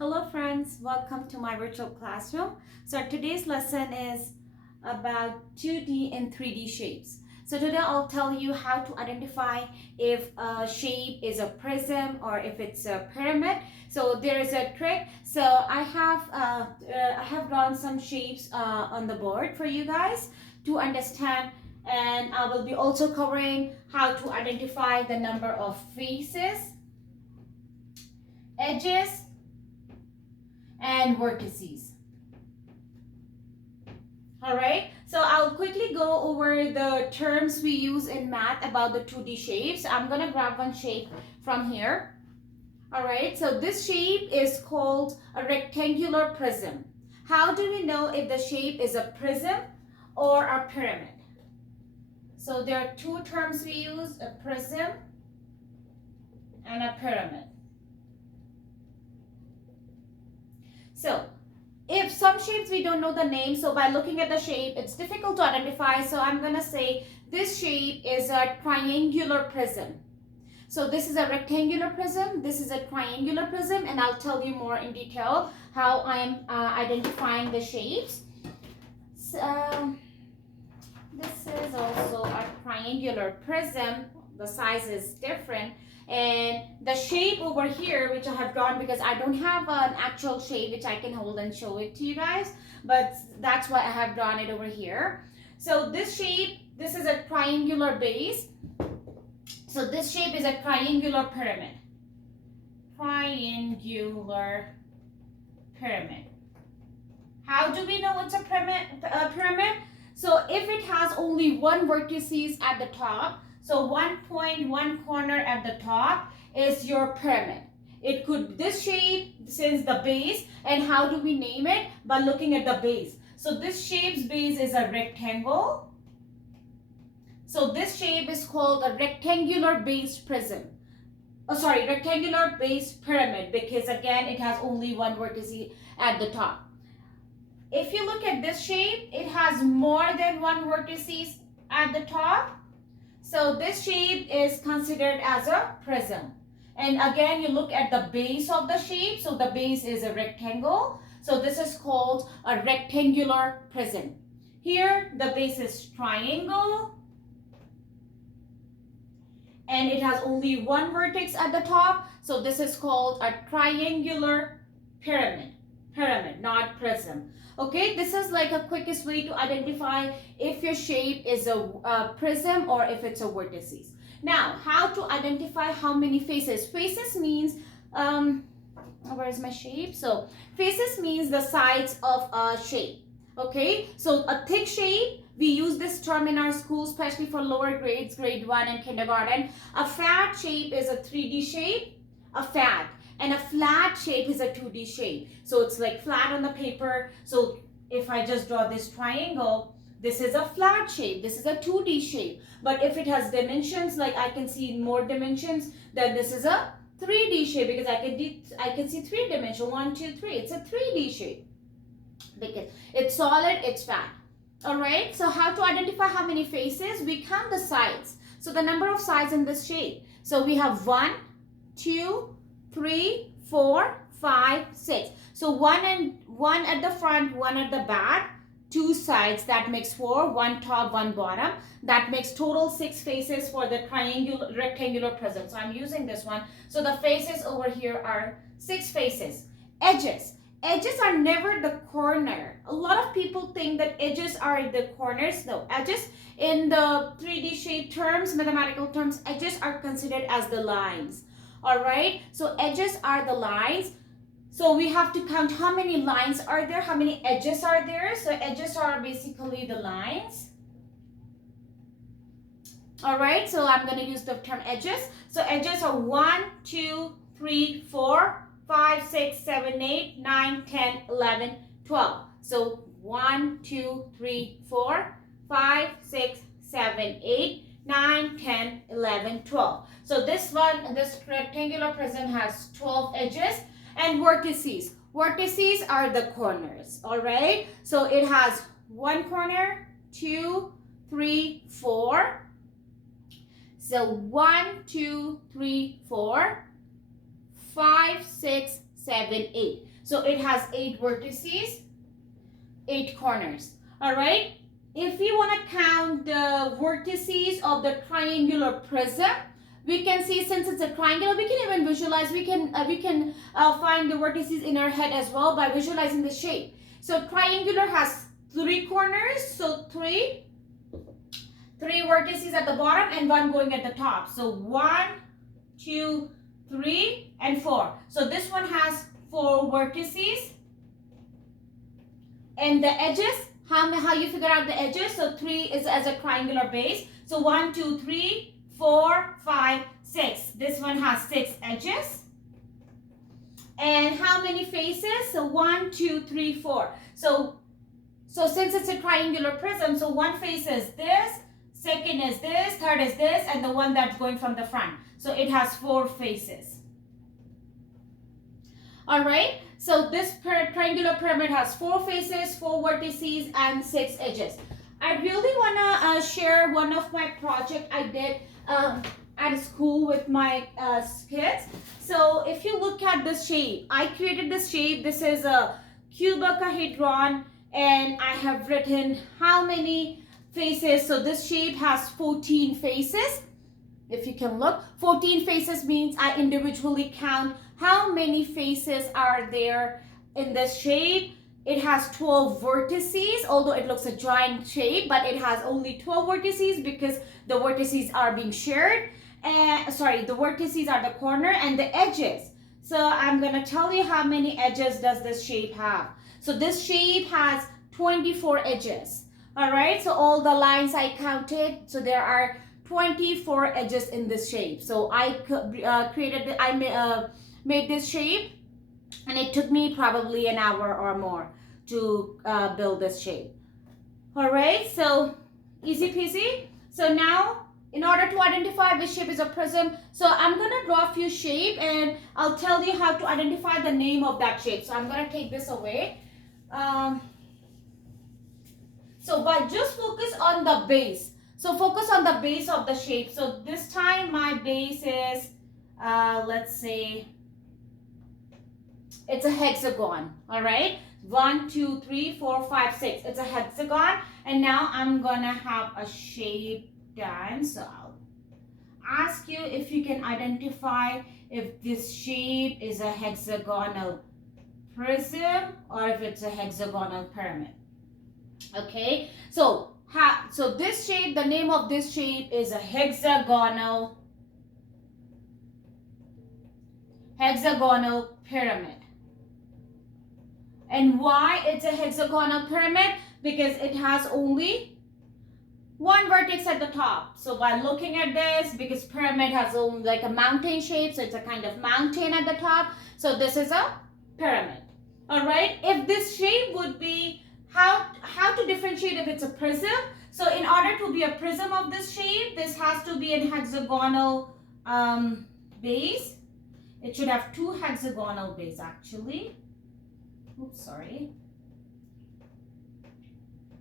Hello friends, welcome to my virtual classroom. So today's lesson is about 2D and 3D shapes. So today I'll tell you how to identify if a shape is a prism or if it's a pyramid. So there is a trick. So I have drawn some shapes on the board for you guys to understand, and I will be also covering how to identify the number of faces, edges, and vertices. All right, so I'll quickly go over the terms we use in math about the 2D shapes. I'm gonna grab one shape from here. All right, so this shape is called a rectangular prism. How do we know if the shape is a prism or a pyramid? So there are two terms we use, a prism and a pyramid. So if some shapes we don't know the name, so by looking at the shape, it's difficult to identify. So I'm going to say this shape is a triangular prism. So this is a rectangular prism, this is a triangular prism, and I'll tell you more in detail how I'm identifying the shapes. So this is also a triangular prism. The size is different. And the shape over here, which I have drawn because I don't have an actual shape which I can hold and show it to you guys, but that's why I have drawn it over here. So this shape, this is a triangular base. So this shape is a triangular pyramid. Triangular pyramid. How do we know it's a pyramid? So if it has only one vertices at the top, so one point, one corner at the top is your pyramid. It could, this shape, since the base, and how do we name it? By looking at the base. So this shape's base is a rectangle. So this shape is called a rectangular base prism. Rectangular base pyramid, because again, it has only one vertex at the top. If you look at this shape, it has more than one vertices at the top. So this shape is considered as a prism. And again, you look at the base of the shape. So the base is a rectangle. So this is called a rectangular prism. Here, the base is triangle. And it has only one vertex at the top. So this is called a triangular pyramid. Pyramid, not prism. Okay, this is like a quickest way to identify if your shape is a prism or if it's a vertices. Now, how to identify how many faces? Faces means, where is my shape? So, faces means the sides of a shape. Okay, so a thick shape, we use this term in our school, especially for lower grades, grade 1 and kindergarten. A fat shape is a 3D shape, a fat. And a flat shape is a 2D shape. So it's like flat on the paper. So if I just draw this triangle, this is a flat shape. This is a 2D shape. But if it has dimensions, like I can see more dimensions, then this is a 3D shape, because I can see 3 dimensions. 1, 2, 3. It's a 3D shape because it's solid, it's fat. All right. So how to identify how many faces? We count the sides. So the number of sides in this shape. So we have 1, 2, 3, 4, 5, 6. So one at the front, one at the back, 2 sides, that makes 4, 1 top, 1 bottom. That makes total 6 faces for the rectangular prism. So I'm using this one. So the faces over here are 6 faces. Edges. Edges are never the corner. A lot of people think that edges are the corners. No, edges in the 3D shape terms, mathematical terms, edges are considered as the lines. All right, so edges are the lines. So we have to count how many lines are there, how many edges are there. So edges are basically the lines. All right, so I'm going to use the term edges. So edges are 1, 2, 3, 4, 5, 6, 7, 8, 9, 10, 11, 12. So 1, 2, 3, 4, 5, 6, 7, 8, 9, 10, 11, 12. So this rectangular prism has 12 edges. And vertices. Vertices are the corners. All right. So it has 1 corner, 2, 3, 4. So 1, 2, 3, 4, 5, 6, 7, 8. So it has 8 vertices, 8 corners. All right. If we want to count the vertices of the triangular prism, we can see, since it's a triangle, we can even visualize. We can find the vertices in our head as well by visualizing the shape. So triangular has 3 corners. So three vertices at the bottom and 1 going at the top. So 1, 2, 3, and 4. So this one has 4 vertices. And the edges, how you figure out the edges? So 3 is as a triangular base. So 1, 2, 3, 4, 5, 6. This one has 6 edges. And how many faces? So 1, 2, 3, 4. So since it's a triangular prism, so one face is this, second is this, third is this, and the one that's going from the front. So it has 4 faces. All right. So this triangular pyramid has 4 faces, 4 vertices, and 6 edges. I really want to share one of my project I did at school with my kids. So if you look at this shape, I created this shape. This is a cubicahedron, and I have written how many faces. So this shape has 14 faces. If you can look, 14 faces means I individually count how many faces are there in this shape. It has 12 vertices, although it looks a giant shape, but it has only 12 vertices because the vertices are being shared. And sorry, the vertices are the corner and the edges. So I'm going to tell you how many edges does this shape have. So this shape has 24 edges. All right, so all the lines I counted, so there are 24 edges in this shape. So I made this shape, and it took me probably an hour or more to build this shape. All right, so easy peasy. So now, in order to identify which shape is a prism, so I'm gonna draw a few shapes, and I'll tell you how to identify the name of that shape. So I'm gonna take this away. But just focus on the base. So focus on the base of the shape. So this time my base is, let's say, it's a hexagon. All right. 1, 2, 3, 4, 5, 6. It's a hexagon. And now I'm going to have a shape done. So I'll ask you if you can identify if this shape is a hexagonal prism or if it's a hexagonal pyramid. Okay. So this shape, the name of this shape is a hexagonal pyramid. And why it's a hexagonal pyramid? Because it has only one vertex at the top. So by looking at this, because pyramid has only like a mountain shape, so it's a kind of mountain at the top. So this is a pyramid. All right. If this shape would be, how to differentiate if it's a prism? So in order to be a prism of this shape, this has to be an hexagonal base. It should have 2 hexagonal base actually. Oops, sorry.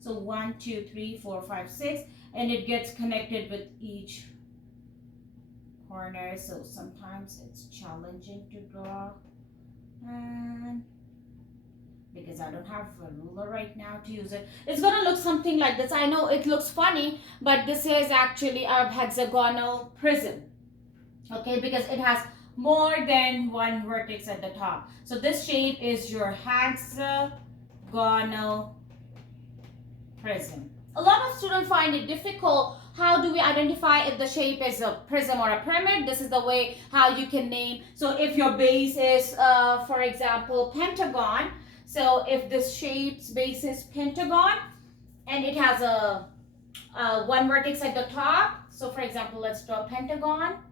So 1, 2, 3, 4, 5, 6, and it gets connected with each corner. So sometimes it's challenging to draw, and because I don't have a ruler right now to use it, it's gonna look something like this. I know it looks funny, but this is actually a hexagonal prism. Okay, because it has more than one vertex at the top. So this shape is your hexagonal prism. A lot of students find it difficult. How do we identify if the shape is a prism or a pyramid? This is the way how you can name. So if your base is, for example, pentagon. So if this shape's base is pentagon and it has a one vertex at the top. So for example, let's draw a pentagon.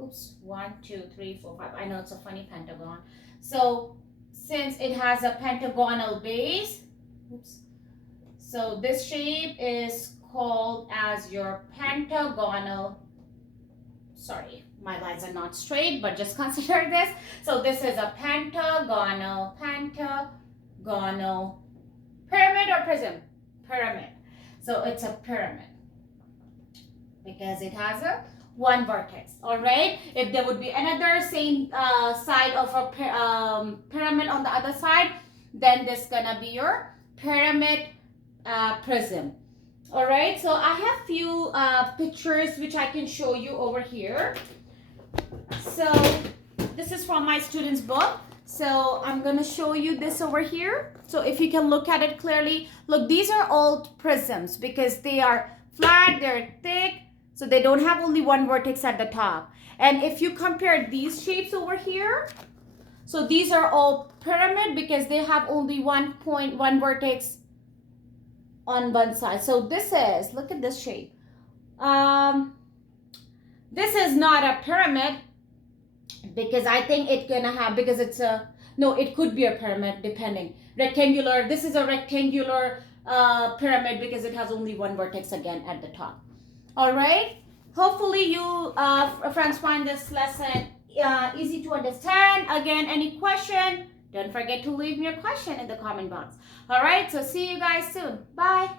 Oops, 1, 2, 3, 4, 5. I know it's a funny pentagon. So since it has a pentagonal base, oops. So this shape is called as your pentagonal. Sorry, my lines are not straight, but just consider this. So this is a pentagonal pyramid or prism? Pyramid. So it's a pyramid because it has a one vertex. All right. If there would be another same side of a pyramid on the other side, then this gonna be your pyramid prism. All right. So I have few pictures which I can show you over here. So this is from my student's book. So I'm gonna show you this over here. So if you can look at it clearly, look, these are all prisms because they are flat, they're thick, so they don't have only one vertex at the top. And if you compare these shapes over here, so these are all pyramid because they have only one vertex on one side. So this is, look at this shape. This is not a pyramid because I think it's gonna have, because it's a, no, it could be a pyramid depending. Rectangular, this is a rectangular pyramid because it has only one vertex again at the top. All right, hopefully you friends find this lesson easy to understand. Again, any question, don't forget to leave me a question in the comment box. All right, so see you guys soon. Bye.